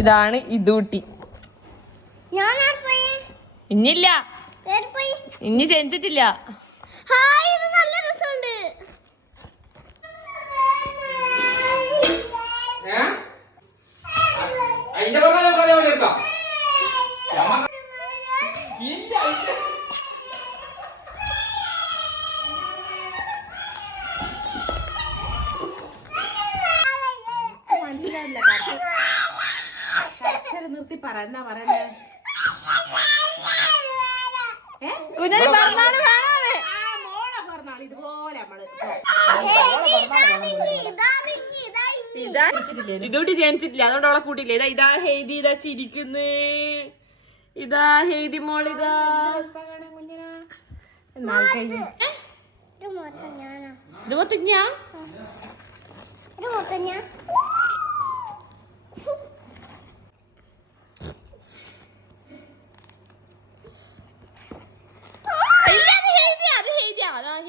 ഇതാണ് ഇതൂട്ടി. ഇന്നില്ല, ഇനി ജനിച്ചിട്ടില്ല. നിർത്തി പറ, എന്താ പറയുന്നേ? ഇതുപോലെ ഇതൂട്ടി ജനിച്ചിട്ടില്ല, അതുകൊണ്ട് അവളെ കൂട്ടിയില്ല. ഇതാ ഹെയ്തി, ഇതാ ചിരിക്കുന്നു. ഇതാ ഹെയ്തി മോളിതാ. ഇത് മൊത്തം ഞാൻ